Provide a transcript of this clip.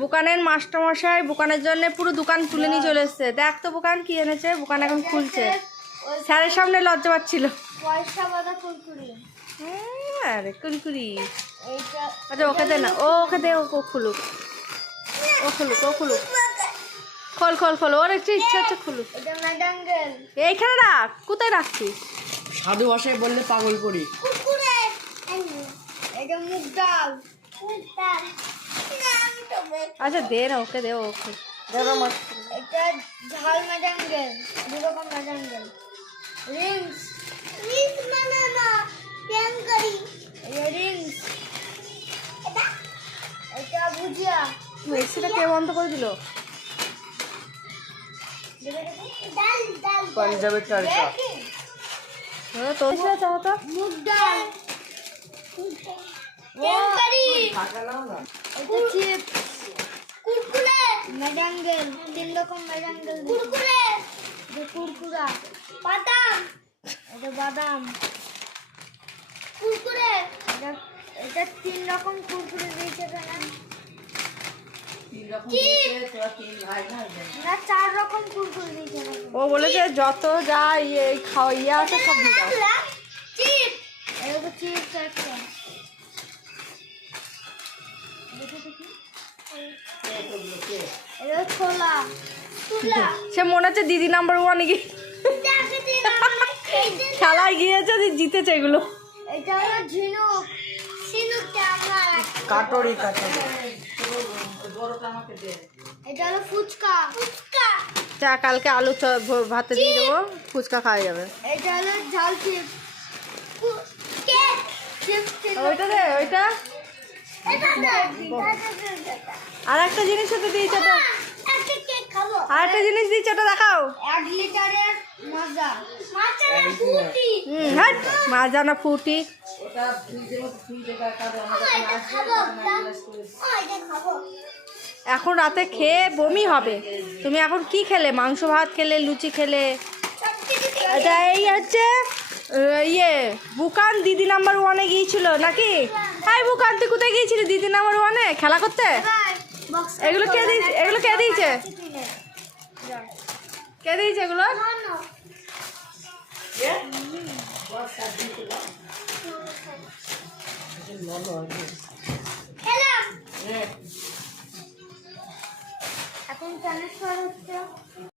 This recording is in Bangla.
বুকানের মাস্টারমশাই বুকানের জন্য পুরো দোকান তুলে নিয়ে চলে এসছে। দেখ তো বুকান কি এনেছে। বুকান এখন খুলছে, স্যারের সামনে লজ্জা পাচ্ছিল। আরে কুরকুরি। আচ্ছা ওকে দে না, ওকে দে, ও খুলুক, ও খুলুক, ও খুলুক। খোল খোল খোল, ওর একটু ইচ্ছা হচ্ছে খুলুক। এইখানে রাখ। কোথায় রাখছিস? সাধু ভাষায় বললে পাগল করি। আচ্ছা দে না, ওকে দে, ওকে। এটা ঝাল ম্যাডাঙ্গেল, দুরকম ম্যাডাঙ্গেল। রিংস মানে না প্যানকারি, রিংস। এটা ভুজিয়া। এসিটা কে বন্ধ করে দিল? ডাল ডাল পাঞ্জাবের তরকা। তোর তো মুগ ডাল, প্যানকারি। এটা চিপস, কুরকুরে, ম্যাডাঙ্গেল, 3 রকম ম্যাডাঙ্গেল, কুরকুরে, এটা কুরকুরা, বাদাম, এটা বাদাম, কুরকুরে, এটা 3 রকম কুরকুরে দিয়েছে কেন? না 4 রকম কুরকুরে দিয়েছে। ও বলেছে যত যা ইয়ে খাওয়া ইয়ে আছে সব দিয়ে দাও। চিপস, এটা চিপস একটা। এটা ছোলা, ছোলা। সে মনে হচ্ছে দিদি নাম্বার 1 গিয়ে খেলায় গিয়েছে, জিতেছে এগুলো। এটা হলো ঝিনুক, ঝিনুকটা আমরা কাটরি কাটরি। এটা হলো ফুচকা, ফুচকা। চা কালকে আলু ভাতে দিয়ে দেবো, ফুচকা খাওয়া যাবে। এটা হলো ঝাল চিপস, কেক চিপস। ওইটা দে, ওইটা। এটা দে। আর একটা জিনিস হতে দিয়েছে তো, একটা কেক খাবো। আর একটা জিনিস দিয়েছে, ওটা দেখাও। 1 লিটারের মাজা, মাচার ফুটি। হাট মাজা না ফুটি। ওটা ফ্রিজের মধ্যে ফ্রিজে রাখা আছে, আমাদের এটা খাবো, এটা খাবো। এখন রাতে খেয়ে বমি হবে। তুমি এখন কি খেলে? মাংস ভাত খেলে, লুচি খেলে? আচ্ছা এই হচ্ছে ইয়ে বুকান দিদি নাম্বার 1 গিয়েছিল নাকি? হাই বুকান, তুই কোথায় গিয়েছিলি দিদি নাম্বার 1 খেলা করতে? এগুলো কে দিয়েছে? এগুলো কে দিয়েছে? কে দিয়েছে এগুলো?